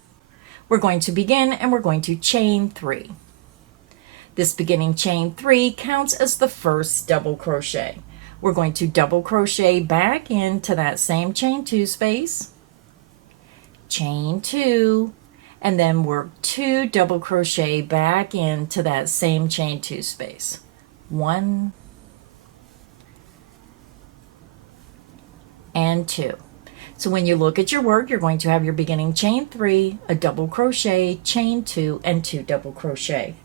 We're going to begin and we're going to chain 3. This beginning chain 3 counts as the first double crochet. We're going to double crochet back into that same chain 2 space, chain 2, and then work 2 double crochet back into that same chain 2 space. 1 and 2. So when you look at your work, you're going to have your beginning chain 3, a double crochet, chain 2, and 2 double crochet.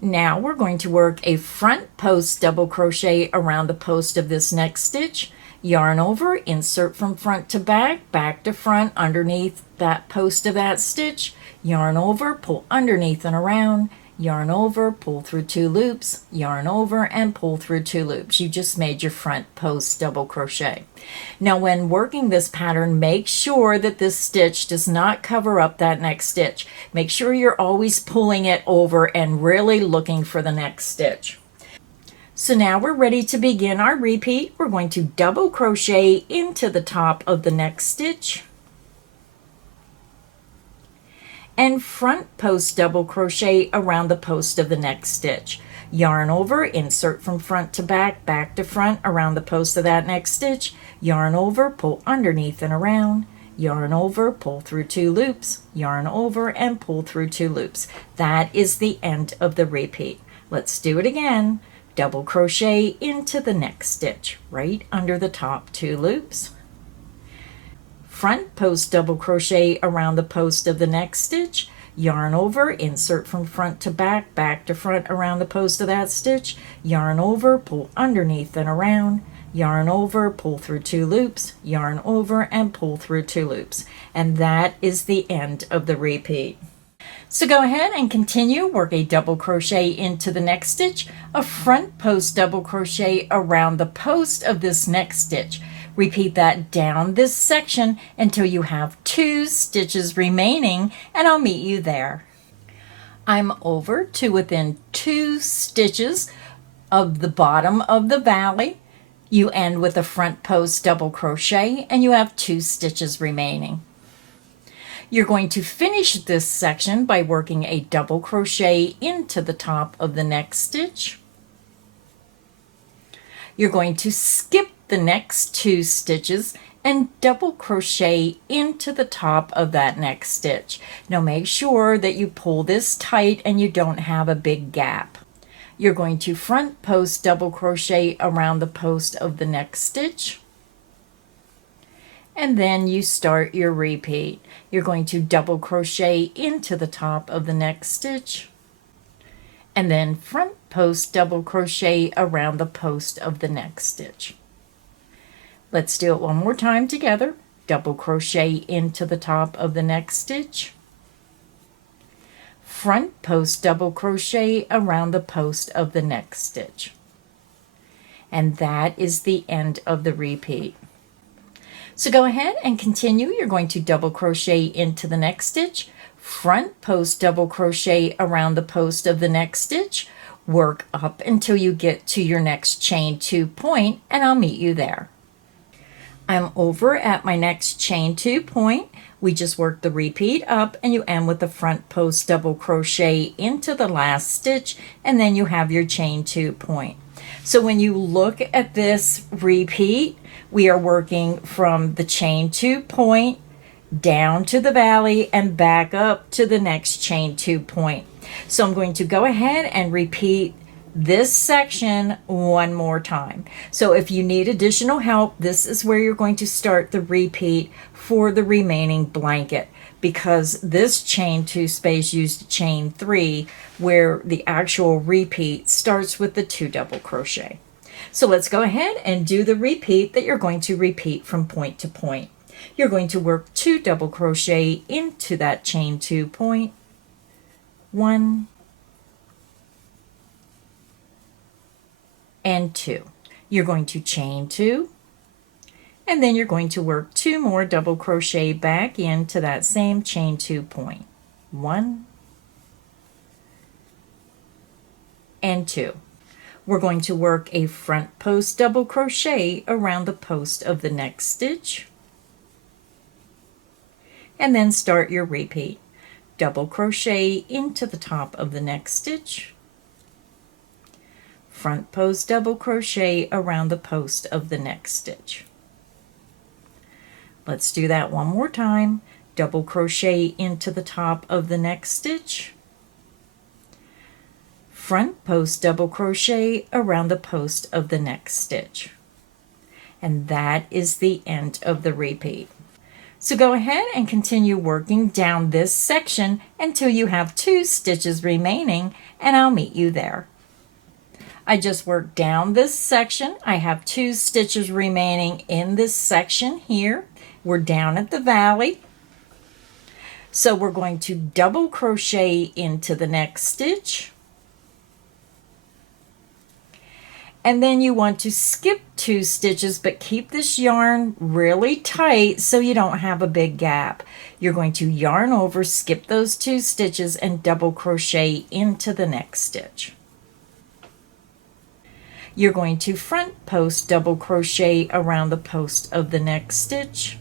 Now we're going to work a front post double crochet around the post of this next stitch. Yarn over, insert from front to back, back to front, underneath that post of that stitch. Yarn over, pull underneath and around. Yarn over, pull through 2 loops, yarn over, and pull through 2 loops. You just made your front post double crochet. Now when working this pattern, make sure that this stitch does not cover up that next stitch. Make sure you're always pulling it over and really looking for the next stitch. So now we're ready to begin our repeat. We're going to double crochet into the top of the next stitch, and front post double crochet around the post of the next stitch. Yarn over, insert from front to back, back to front around the post of that next stitch. Yarn over, pull underneath and around. Yarn over, pull through 2 loops, yarn over, and pull through 2 loops. That is the end of the repeat. Let's do it again. Double crochet into the next stitch, right under the top 2 loops. Front post double crochet around the post of the next stitch, yarn over, insert from front to back, back to front around the post of that stitch, yarn over, pull underneath and around, yarn over, pull through 2 loops, yarn over, and pull through 2 loops. And that is the end of the repeat. So go ahead and continue. Work a double crochet into the next stitch, a front post double crochet around the post of this next stitch. Repeat that down this section until you have 2 stitches remaining, and I'll meet you there. I'm over to within 2 stitches of the bottom of the valley. You end with a front post double crochet and you have 2 stitches remaining. You're going to finish this section by working a double crochet into the top of the next stitch. You're going to skip the next 2 stitches and double crochet into the top of that next stitch. Now make sure that you pull this tight and you don't have a big gap. You're going to front post double crochet around the post of the next stitch, and then you start your repeat. You're going to double crochet into the top of the next stitch, and then front post double crochet around the post of the next stitch. Let's do it one more time together. Double crochet into the top of the next stitch. Front post double crochet around the post of the next stitch. And that is the end of the repeat. So go ahead and continue. You're going to double crochet into the next stitch, front post double crochet around the post of the next stitch, work up until you get to your next chain 2 point, and I'll meet you there. I'm over at my next chain 2 point. We just worked the repeat up and you end with the front post double crochet into the last stitch, and then you have your chain 2 point. So when you look at this repeat, we are working from the chain 2 point down to the valley and back up to the next chain 2 point. So I'm going to go ahead and repeat this section one more time. So if you need additional help, this is where you're going to start the repeat for the remaining blanket, because this chain 2 space used chain 3 where the actual repeat starts with the 2 double crochet. So let's go ahead and do the repeat that you're going to repeat from point to point. You're going to work 2 double crochet into that chain 2 point, 1 and 2. You're going to chain 2, and then you're going to work 2 more double crochet back into that same chain 2 point, 1 and 2. We're going to work a front post double crochet around the post of the next stitch, and then start your repeat. Double crochet into the top of the next stitch, front post double crochet around the post of the next stitch. Let's do that one more time. Double crochet into the top of the next stitch, front post double crochet around the post of the next stitch. And that is the end of the repeat. So go ahead and continue working down this section until you have 2 stitches remaining, and I'll meet you there. I just worked down this section. I have 2 stitches remaining in this section here. We're down at the valley. So we're going to double crochet into the next stitch. And then you want to skip 2 stitches, but keep this yarn really tight so you don't have a big gap. You're going to yarn over, skip those 2 stitches, and double crochet into the next stitch. You're going to front post double crochet around the post of the next stitch,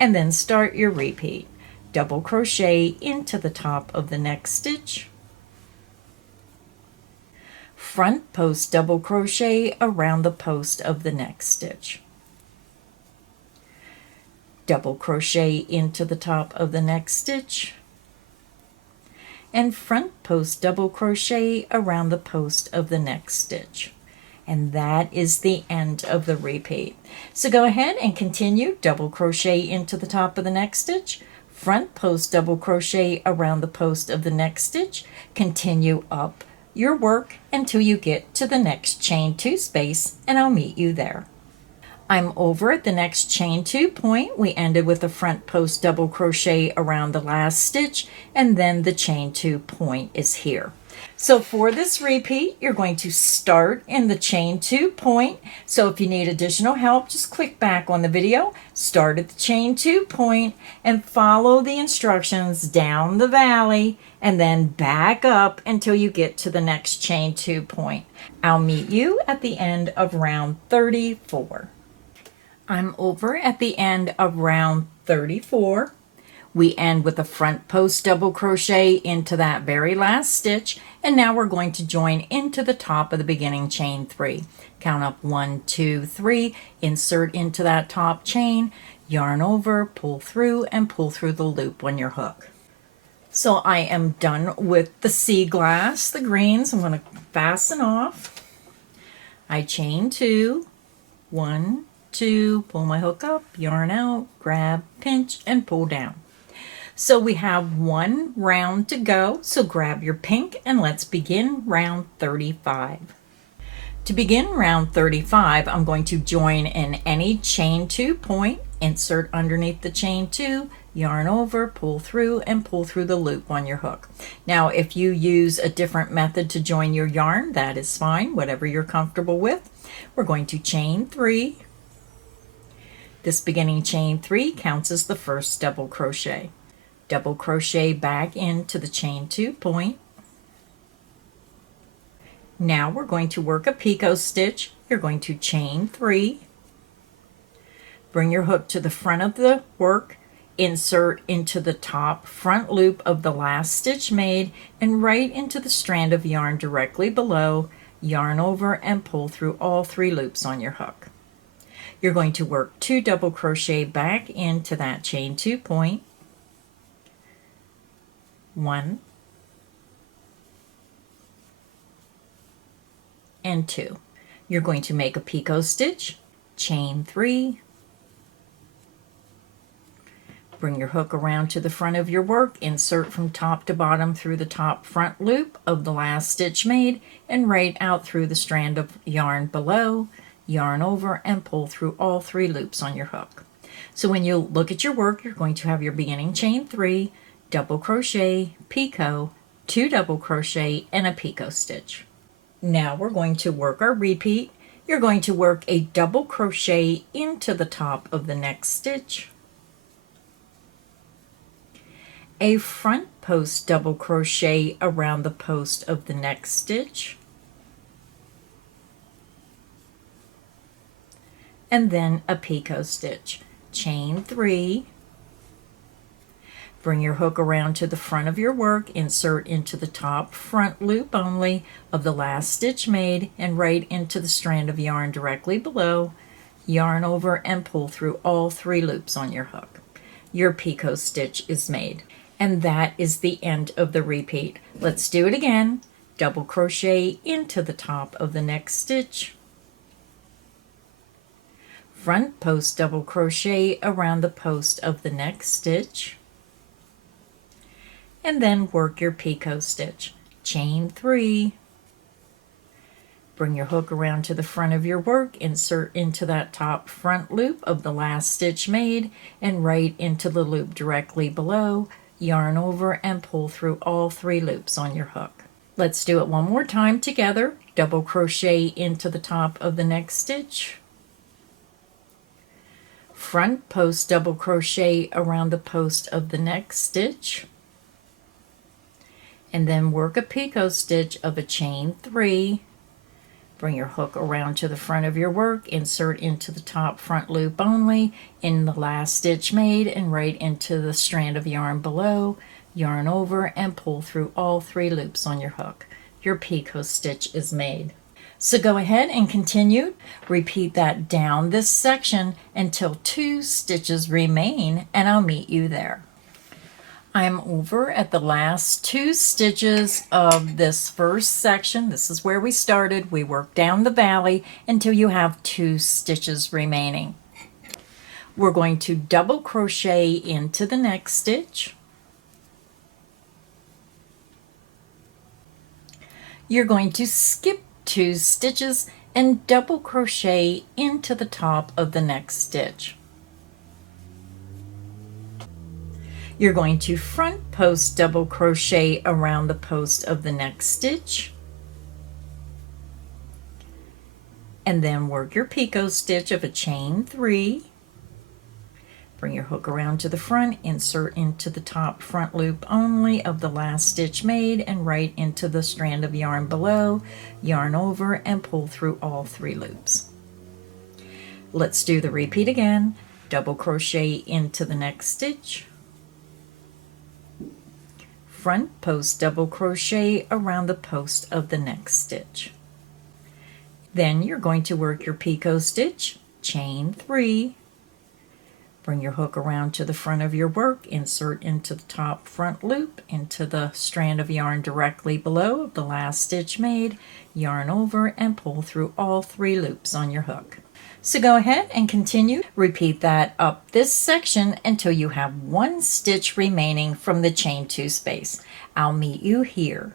and then start your repeat. Double crochet into the top of the next stitch, front post double crochet around the post of the next stitch, double crochet into the top of the next stitch, and front post double crochet around the post of the next stitch. And that is the end of the repeat. So go ahead and continue. Double crochet into the top of the next stitch, front post double crochet around the post of the next stitch, continue up your work until you get to the next chain 2 space, and I'll meet you there. I'm over at the next chain 2 point. We ended with a front post double crochet around the last stitch, and then the chain 2 point is here. So for this repeat, you're going to start in the chain 2 point. So if you need additional help, just click back on the video, start at the chain 2 point, and follow the instructions down the valley, and then back up until you get to the next chain 2 point. I'll meet you at the end of round 34. I'm over at the end of round 34. We end with a front post double crochet into that very last stitch, and now we're going to join into the top of the beginning chain 3. Count up 1, 2, 3, insert into that top chain, yarn over, pull through, and pull through the loop on your hook. So I am done with the Seaglass, the greens. I'm going to fasten off. I chain 2, 1, 2, pull my hook up, yarn out, grab, pinch, and pull down. So we have one round to go, so grab your pink and let's begin round 35. To begin round 35, I'm going to join in any chain 2 point, insert underneath the chain 2, yarn over, pull through, and pull through the loop on your hook. Now, if you use a different method to join your yarn, that is fine, whatever you're comfortable with. We're going to chain 3. This beginning chain 3 counts as the first double crochet. Double crochet back into the chain 2 point. Now we're going to work a picot stitch. You're going to chain 3, bring your hook to the front of the work, insert into the top front loop of the last stitch made, and right into the strand of yarn directly below, yarn over and pull through all 3 loops on your hook. You're going to work 2 double crochet back into that chain 2 point, 1 and 2. You're going to make a picot stitch, chain 3, bring your hook around to the front of your work, insert from top to bottom through the top front loop of the last stitch made, and right out through the strand of yarn below, yarn over and pull through all 3 loops on your hook. So when you look at your work, you're going to have your beginning chain 3, double crochet, picot, 2 double crochet, and a picot stitch. Now we're going to work our repeat. You're going to work a double crochet into the top of the next stitch, a front post double crochet around the post of the next stitch, and then a picot stitch. Chain 3, bring your hook around to the front of your work, insert into the top front loop only of the last stitch made, and right into the strand of yarn directly below, yarn over and pull through all 3 loops on your hook. Your picot stitch is made. And that is the end of the repeat. Let's do it again. Double crochet into the top of the next stitch, front post double crochet around the post of the next stitch, and then work your picot stitch. Chain 3, bring your hook around to the front of your work, insert into that top front loop of the last stitch made, and right into the loop directly below, yarn over and pull through all 3 loops on your hook. Let's do it one more time together. Double crochet into the top of the next stitch, front post double crochet around the post of the next stitch, and then work a picot stitch of a chain 3, bring your hook around to the front of your work, insert into the top front loop only in the last stitch made, and right into the strand of yarn below, yarn over and pull through all 3 loops on your hook. Your picot stitch is made. So go ahead and continue. Repeat that down this section until 2 stitches remain, and I'll meet you there. I'm over at the last 2 stitches of this first section. This is where we started. We work down the valley until you have 2 stitches remaining. We're going to double crochet into the next stitch. You're going to skip 2 stitches and double crochet into the top of the next stitch. You're going to front post double crochet around the post of the next stitch, and then work your picot stitch of a chain 3. Bring your hook around to the front, insert into the top front loop only of the last stitch made, and right into the strand of yarn below, yarn over and pull through all 3 loops. Let's do the repeat again. Double crochet into the next stitch, front post double crochet around the post of the next stitch. Then you're going to work your picot stitch, chain 3, bring your hook around to the front of your work, insert into the top front loop into the strand of yarn directly below of the last stitch made, yarn over and pull through all 3 loops on your hook. So go ahead and continue. Repeat that up this section until you have 1 stitch remaining from the chain 2 space. I'll meet you here.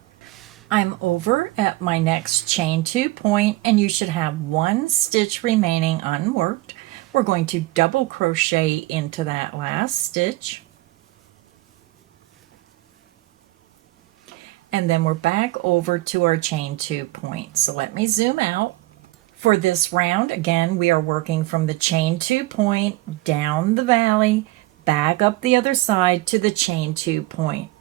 I'm over at my next chain 2 point and you should have 1 stitch remaining unworked. We're going to double crochet into that last stitch. And then we're back over to our chain 2 point. So let me zoom out. For this round, again, we are working from the chain 2 point down the valley, back up the other side to the chain 2 point.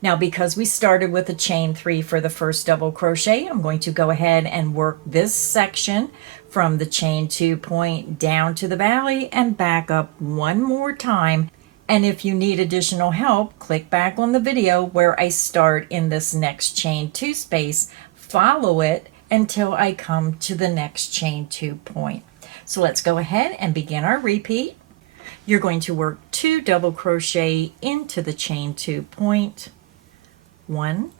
Now, because we started with a chain 3 for the first double crochet, I'm going to go ahead and work this section from the chain 2 point down to the valley and back up one more time. And if you need additional help, click back on the video where I start in this next chain 2 space, follow it until I come to the next chain 2 point. So let's go ahead and begin our repeat. You're going to work 2 double crochet into the chain 2 point, 1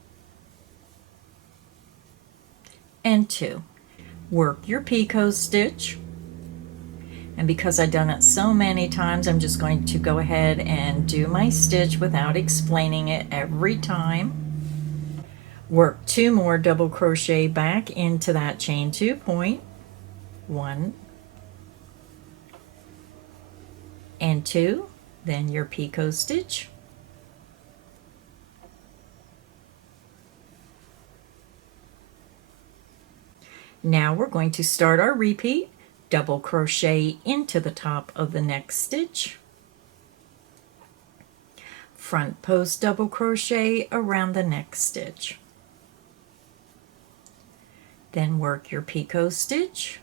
and 2. Work your picot stitch. And because I've done it so many times, I'm just going to go ahead and do my stitch without explaining it every time. Work 2 more double crochet back into that chain 2 point, 1 and 2, then your picot stitch. Now we're going to start our repeat. Double crochet into the top of the next stitch, front post double crochet around the next stitch, then work your picot stitch,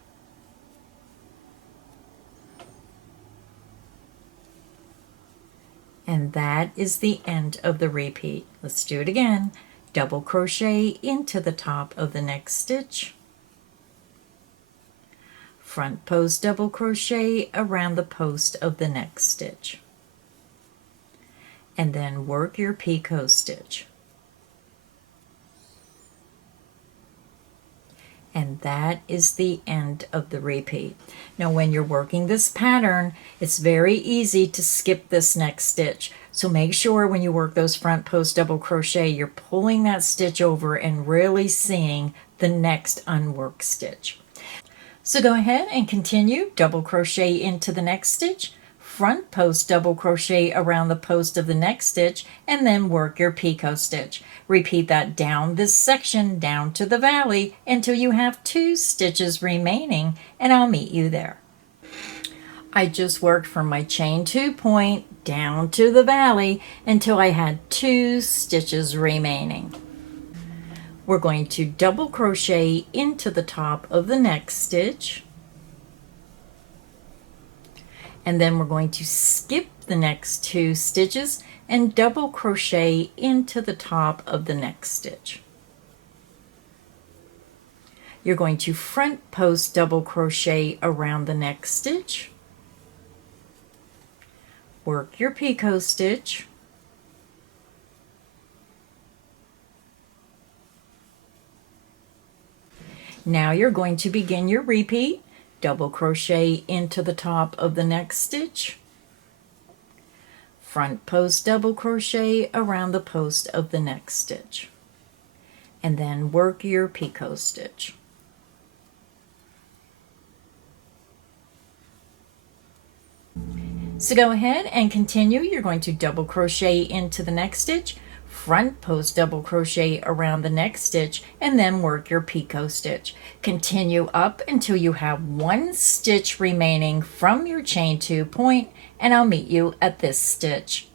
and that is the end of the repeat. Let's do it again. Double crochet into the top of the next stitch, front post double crochet around the post of the next stitch, and then work your picot stitch. And that is the end of the repeat. Now when you're working this pattern, it's very easy to skip this next stitch. So make sure when you work those front post double crochet, you're pulling that stitch over and really seeing the next unworked stitch. So go ahead and continue, double crochet into the next stitch, front post double crochet around the post of the next stitch, and then work your picot stitch. Repeat that down this section, down to the valley, until you have 2 stitches remaining, and I'll meet you there. I just worked from my chain 2 point down to the valley until I had 2 stitches remaining. We're going to double crochet into the top of the next stitch, and then we're going to skip the next 2 stitches and double crochet into the top of the next stitch. You're going to front post double crochet around the next stitch, work your picot stitch, now you're going to begin your repeat. Double crochet into the top of the next stitch, front post double crochet around the post of the next stitch, and then work your picot stitch. So go ahead and continue. You're going to double crochet into the next stitch, front post double crochet around the next stitch, and then work your picot stitch. Continue up until you have 1 stitch remaining from your chain 2 point, and I'll meet you at this stitch.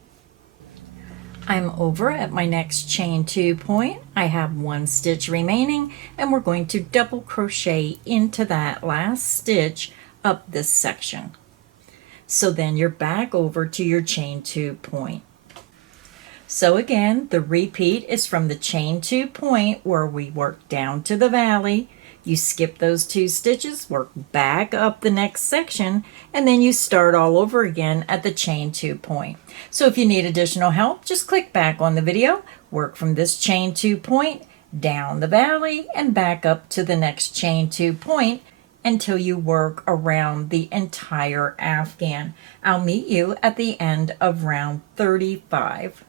I'm over at my next chain 2 point. I have 1 stitch remaining, and we're going to double crochet into that last stitch up this section. So then you're back over to your chain 2 point. So again, the repeat is from the chain 2 point where we work down to the valley. You skip those 2 stitches, work back up the next section, and then you start all over again at the chain 2 point. So if you need additional help, just click back on the video, work from this chain 2 point down the valley and back up to the next chain 2 point, until you work around the entire afghan. I'll meet you at the end of round 35.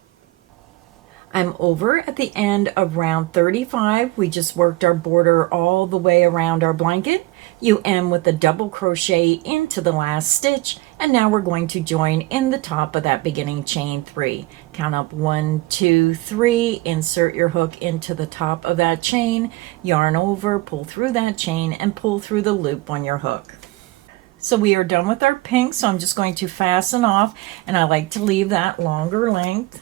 I'm over at the end of round 35. We just worked our border all the way around our blanket. You end with a double crochet into the last stitch, and now we're going to join in the top of that beginning chain 3. Count up 1, 2, 3, insert your hook into the top of that chain, yarn over, pull through that chain, and pull through the loop on your hook. So we are done with our pink, so I'm just going to fasten off, and I like to leave that longer length.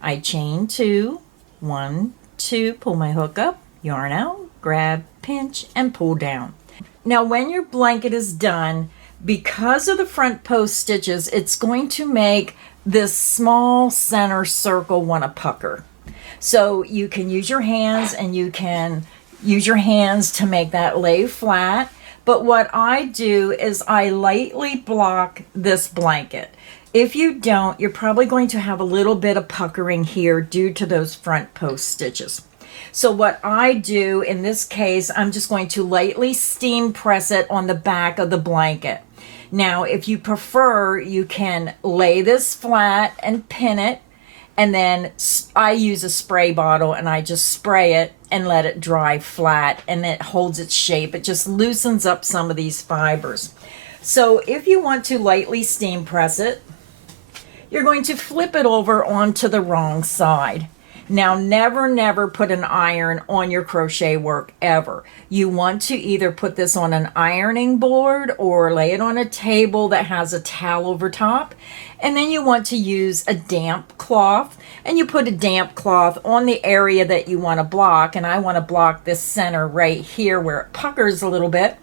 I chain 2, 1, 2, pull my hook up, yarn out, grab, pinch, and pull down. Now when your blanket is done, because of the front post stitches, it's going to make this small center circle want to pucker. So you can use your hands, and you can use your hands to make that lay flat. But what I do is I lightly block this blanket. If you don't, you're probably going to have a little bit of puckering here due to those front post stitches. So what I do in this case, I'm just going to lightly steam press it on the back of the blanket. Now, if you prefer, you can lay this flat and pin it, and then I use a spray bottle and I just spray it and let it dry flat, and it holds its shape. It just loosens up some of these fibers. So if you want to lightly steam press it, you're going to flip it over onto the wrong side. Now, never put an iron on your crochet work, ever. You want to either put this on an ironing board or lay it on a table that has a towel over top. And then you want to use a damp cloth, and you put a damp cloth on the area that you want to block. And I want to block this center right here where it puckers a little bit.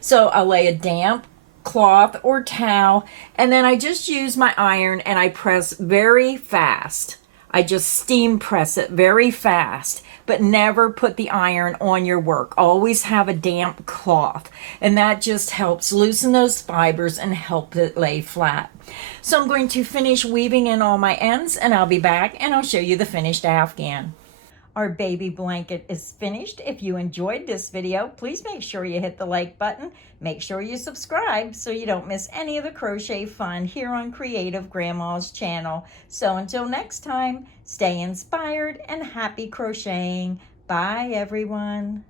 So I'll lay a damp cloth or towel, and then I just use my iron and I press very fast. I just steam press it very fast, but never put the iron on your work. Always have a damp cloth, and that just helps loosen those fibers and help it lay flat. So I'm going to finish weaving in all my ends, and I'll be back and I'll show you the finished afghan. Our baby blanket is finished. If you enjoyed this video, please make sure you hit the like button. Make sure you subscribe so you don't miss any of the crochet fun here on Creative Grandma's channel. So until next time, stay inspired and happy crocheting. Bye, everyone.